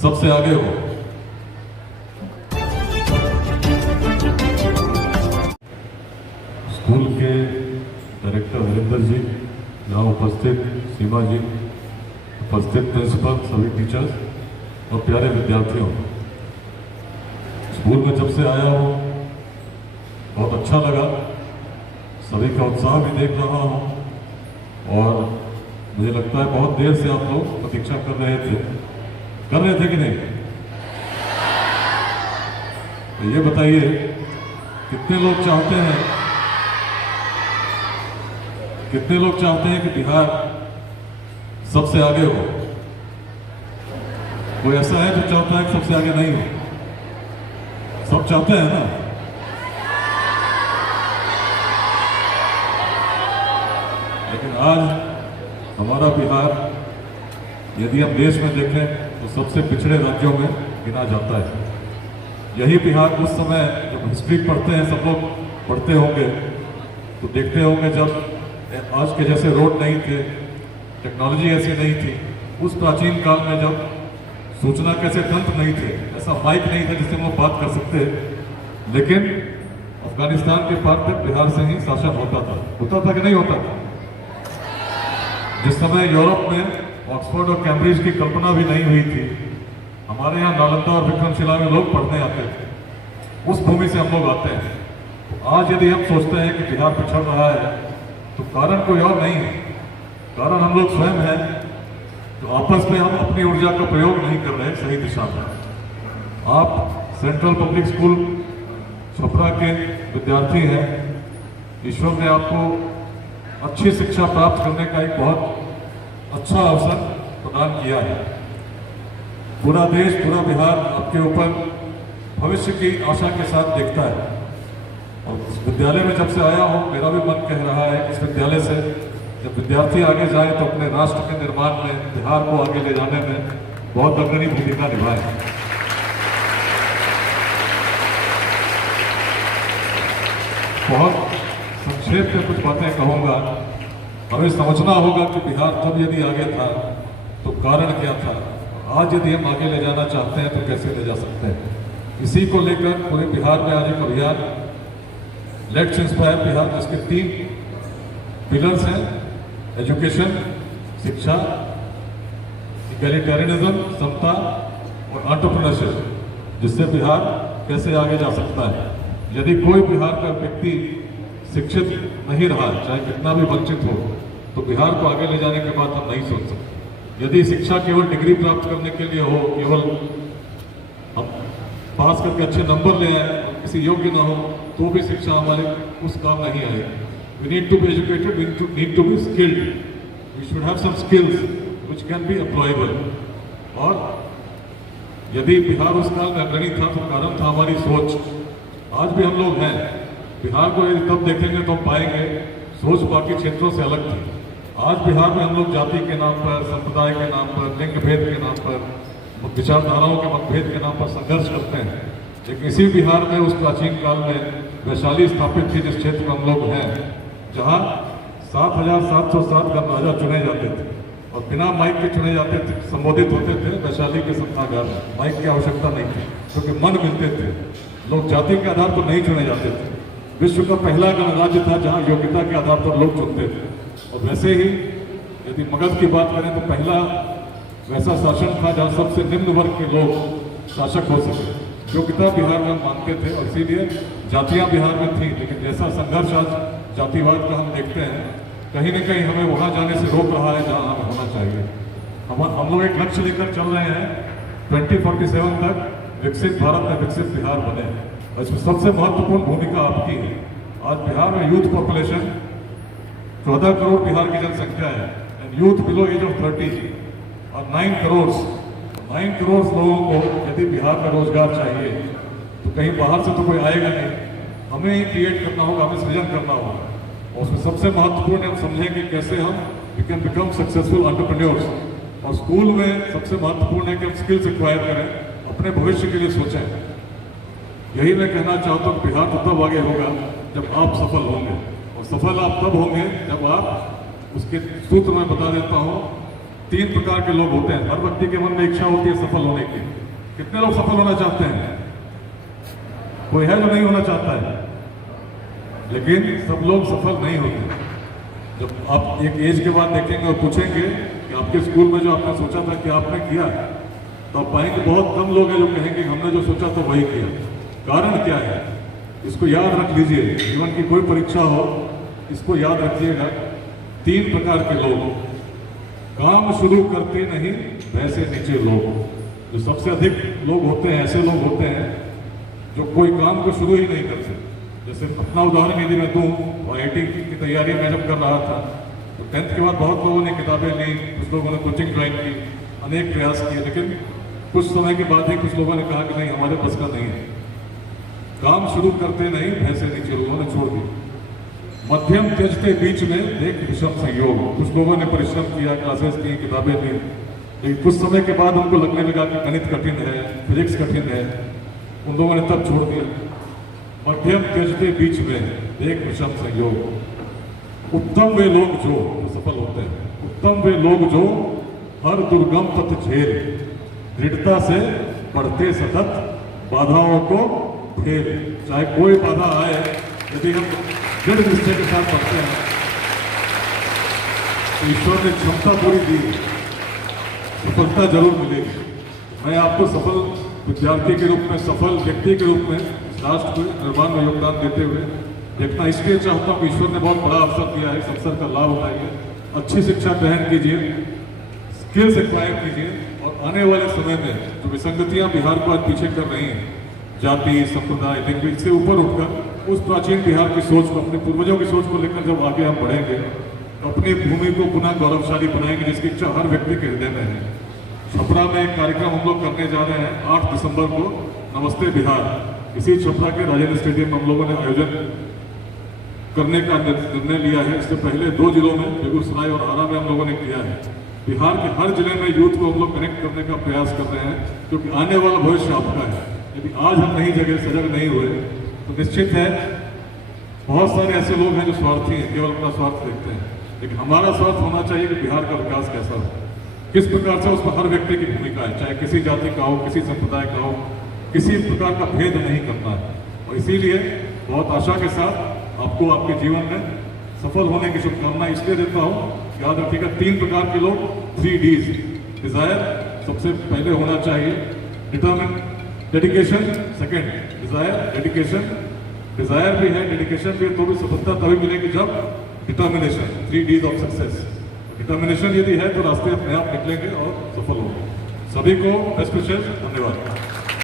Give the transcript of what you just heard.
सबसे आगे हो। स्कूल के डायरेक्टर हरिंदर जी, यहाँ उपस्थित सीमा जी, उपस्थित प्रिंसिपल, सभी टीचर्स और प्यारे विद्यार्थियों, स्कूल में जब से आया हूँ बहुत अच्छा लगा। सभी का उत्साह भी देख रहा हूँ और मुझे लगता है बहुत देर से आप लोग प्रतीक्षा कर रहे थे कि नहीं? तो ये बताइए कितने लोग चाहते हैं कि बिहार सबसे आगे हो? कोई ऐसा है जो चाहता है कि सबसे आगे नहीं हो? सब चाहते हैं ना? लेकिन आज हमारा बिहार, यदि हम देश में देखें तो सबसे पिछड़े राज्यों में गिना जाता है। यही बिहार उस समय जब हिस्ट्री पढ़ते हैं, सब लोग पढ़ते होंगे तो देखते होंगे जब आज के जैसे रोड नहीं थे, टेक्नोलॉजी ऐसी नहीं थी, उस प्राचीन काल में जब सूचना कैसे तंत्र नहीं थे, ऐसा माइक नहीं था जिससे हम लोग बात कर सकते, लेकिन अफगानिस्तान के पार तक बिहार से ही शासन होता था कि नहीं होता था? जिस समय यूरोप में ऑक्सफोर्ड और कैम्ब्रिज की कल्पना भी नहीं हुई थी, हमारे यहाँ नालंदा और विक्रमशिला में लोग पढ़ने आते थे। उस भूमि से हम लोग आते हैं। तो आज यदि हम सोचते हैं कि बिहार पिछड़ रहा है तो कारण कोई और नहीं है, कारण हम लोग स्वयं हैं। तो आपस में हम अपनी ऊर्जा का प्रयोग नहीं कर रहे सही दिशा में। आप सेंट्रल पब्लिक स्कूल छपरा के विद्यार्थी हैं। ईश्वर ने आपको अच्छी शिक्षा प्राप्त करने का एक बहुत अच्छा अवसर प्रदान किया है। पूरा देश, पूरा बिहार आपके ऊपर भविष्य की आशा के साथ देखता है। और इस विद्यालय में जब से आया हूँ, मेरा भी मन कह रहा है इस विद्यालय से जब विद्यार्थी आगे जाए तो अपने राष्ट्र के निर्माण में, बिहार को आगे ले जाने में बहुत अग्रणी भूमिका निभाए। बहुत संक्षेप में कुछ बातें कहूँगा। हमें समझना होगा कि बिहार तब यदि आगे था तो कारण क्या था, आज यदि हम आगे ले जाना चाहते हैं तो कैसे ले जा सकते हैं। इसी को लेकर पूरे बिहार में आज एक अभियान लेट्स इंस्पायर बिहार, जिसके 3 पिलर्स हैं: एजुकेशन, शिक्षा, इक्वालिटेरियनिज्म, समता, और एंटरप्रेन्योरशिप, जिससे बिहार कैसे आगे जा सकता है। यदि कोई बिहार का व्यक्ति शिक्षित नहीं रहा, चाहे कितना भी वंचित हो, तो बिहार को आगे ले जाने के बाद हम नहीं सोच सकते। यदि शिक्षा केवल डिग्री प्राप्त करने के लिए हो, केवल हम पास करके अच्छे नंबर ले आए, किसी योग्य ना हो, तो भी शिक्षा हमारे उस काम नहीं आएगी। We need to be educated, we need to be skilled. We should have some skills which can be employable. और यदि बिहार उस काल में अग्रणी था तो कारण था हमारी सोच। आज भी हम लोग हैं। बिहार को यदि तब देखेंगे तो हम पाएंगे सोच बाकी क्षेत्रों से अलग थी। आज बिहार में हम लोग जाति के नाम पर, संप्रदाय के नाम पर, लिंग भेद के नाम पर, विचारधाराओं के मतभेद के नाम पर संघर्ष करते हैं। लेकिन इसी बिहार में उस प्राचीन काल में वैशाली स्थापित थी, जिस क्षेत्र में हम लोग हैं, जहाँ 7,707 गणराजा चुने जाते थे और बिना माइक के चुने जाते थे, संबोधित होते थे वैशाली के सभागार में। माइक की आवश्यकता नहीं थी क्योंकि मन मिलते थे। लोग जाति के आधार पर नहीं चुने जाते थे। विश्व का पहला गणराज्य था जहाँ योग्यता के आधार पर लोग चुनते थे। और वैसे ही यदि मगध की बात करें तो पहला वैसा शासन था जहाँ सबसे निम्न वर्ग के लोग शासक हो सके। योग्यता बिहार में हम मानते थे और इसीलिए जातियाँ बिहार में थी। लेकिन जैसा संघर्ष आज जातिवाद का हम देखते हैं, कहीं न कहीं हमें वहाँ जाने से रोक रहा है जहाँ हमें होना चाहिए। हम लोग एक लक्ष्य लेकर चल रहे हैं 2047 तक विकसित भारत में विकसित बिहार बने। और इसमें सबसे महत्वपूर्ण भूमिका आपकी है। आज बिहार में यूथ पॉपुलेशन 14 करोड़ बिहार की जनसंख्या है, and youth below age of 30 और 9 करोड़ लोगों को यदि बिहार में रोजगार चाहिए तो कहीं बाहर से तो कोई आएगा नहीं, हमें ही क्रिएट करना होगा, हमें सृजन करना होगा। और उसमें सबसे महत्वपूर्ण हम समझें कि कैसे हम we can become successful entrepreneurs. और स्कूल में सबसे महत्वपूर्ण है कि हम स्किल्स एक्वायर करें, अपने भविष्य के लिए सोचें। यही मैं कहना चाहता हूँ, बिहार तो तब आगे होगा जब आप सफल होंगे, और सफल आप तब होंगे जब आप उसके सूत्र मैं बता देता हूँ। 3 प्रकार के लोग होते हैं। हर व्यक्ति के मन में इच्छा होती है सफल होने की। कितने लोग सफल होना चाहते हैं? कोई है जो नहीं होना चाहता है, लेकिन सब लोग सफल नहीं होते। जब आप एक एज के बाद देखेंगे और पूछेंगे कि आपके स्कूल में जो आपने सोचा था कि आपने किया, तो आप पाएंगे बहुत कम लोग हैं जो कहेंगे हमने जो सोचा था वही किया। कारण क्या है? इसको याद रख लीजिए। जीवन की कोई परीक्षा हो, इसको याद रखिएगा। 3 प्रकार के लोग। काम शुरू करते नहीं वैसे नीचे लोग। जो सबसे अधिक लोग होते हैं, ऐसे लोग होते हैं जो कोई काम को शुरू ही नहीं करते। जैसे अपना उदाहरण यदि मैं दूं, IIT की तैयारी मैं जब कर रहा था तो 10th के बाद बहुत लोगों ने किताबें ली, कुछ लोगों ने कोचिंग ज्वाइन की, अनेक प्रयास किए, लेकिन कुछ समय के बाद ही कुछ लोगों ने कहा कि नहीं, हमारे बस का नहीं है। काम शुरू करते नहीं भैंसे नीचे, लोगों ने छोड़ दी। मध्यम त्यजते बीच में देख विषम संयोग। कुछ लोगों ने परिश्रम किया, क्लासेस की, किताबें ली, लेकिन कुछ समय के बाद उनको लगने लगा कि गणित कठिन है, फिजिक्स कठिन है, उन लोगों ने तब छोड़ दिया। मध्यम त्यजते बीच में देख विषम संयोग। उत्तम वे लोग जो सफल होते हैं, उत्तम वे लोग जो हर दुर्गम पथ झेल, दृढ़ता से बढ़ते सतत बाधाओं को ठेल। चाहे कोई बाधा आए, यदि हम दृढ़ निश्चय के साथ बढ़ते हैं तो ईश्वर ने क्षमता पूरी दी, सफलता जरूर मिलेगी। मैं आपको सफल विद्यार्थी के रूप में, सफल व्यक्ति के रूप में राष्ट्र को निर्माण में योगदान देते हुए देखना इसलिए चाहता हूँ कि ईश्वर ने बहुत बड़ा अवसर दिया है। इस अवसर का लाभ उठाइए, अच्छी शिक्षा ग्रहण कीजिए, स्किल्स एक्वायर कीजिए, और आने वाले समय में जो विसंगतियां बिहार को आज पीछे कर रही हैं, जाति, संप्रदाय, लैंग्वेज से ऊपर उठकर उस प्राचीन बिहार की सोच को, अपने पूर्वजों की सोच को लेकर जब आगे हम बढ़ेंगे तो अपनी भूमि को पुनः गौरवशाली बनाएंगे, जिसकी इच्छा हर व्यक्ति के हृदय में है। छपरा में एक कार्यक्रम हम लोग करने जा रहे हैं 8 दिसंबर को, नमस्ते बिहार। इसी छपरा के राजेंद्र स्टेडियम में हम लोगों ने आयोजन करने का निर्णय लिया है। इससे पहले 2 जिलों में, बेगूसराय और आरा में हम लोगों ने किया है। बिहार के हर जिले में यूथ को हम लोग कनेक्ट करने का प्रयास कर रहे हैं, क्योंकि आने वाला भविष्य आपका है। यदि आज हम नहीं जगह सजग नहीं हुए तो निश्चित है बहुत सारे ऐसे लोग हैं जो स्वार्थी हैं, केवल अपना स्वार्थ देखते हैं। लेकिन हमारा स्वार्थ होना चाहिए कि बिहार का विकास कैसा हो, किस प्रकार से उसमें हर व्यक्ति की भूमिका है, चाहे किसी जाति का हो, किसी संप्रदाय का हो, किसी प्रकार का भेद नहीं करना है। और इसीलिए बहुत आशा के साथ आपको आपके जीवन में सफल होने की शुभकामनाएं इसलिए देता हूँ। याद रखिएगा 3 प्रकार के लोग, 3 Ds। डिजायर सबसे पहले होना चाहिए, determine, dedication second, desire, dedication. Desire भी है, डेडिकेशन भी है, तो भी सफलता तभी मिलेगी जब determination, 3 Ds of success. Determination यदि है तो रास्ते अपने आप निकलेंगे और सफल होंगे। सभी को बेस्ट विशेष, धन्यवाद।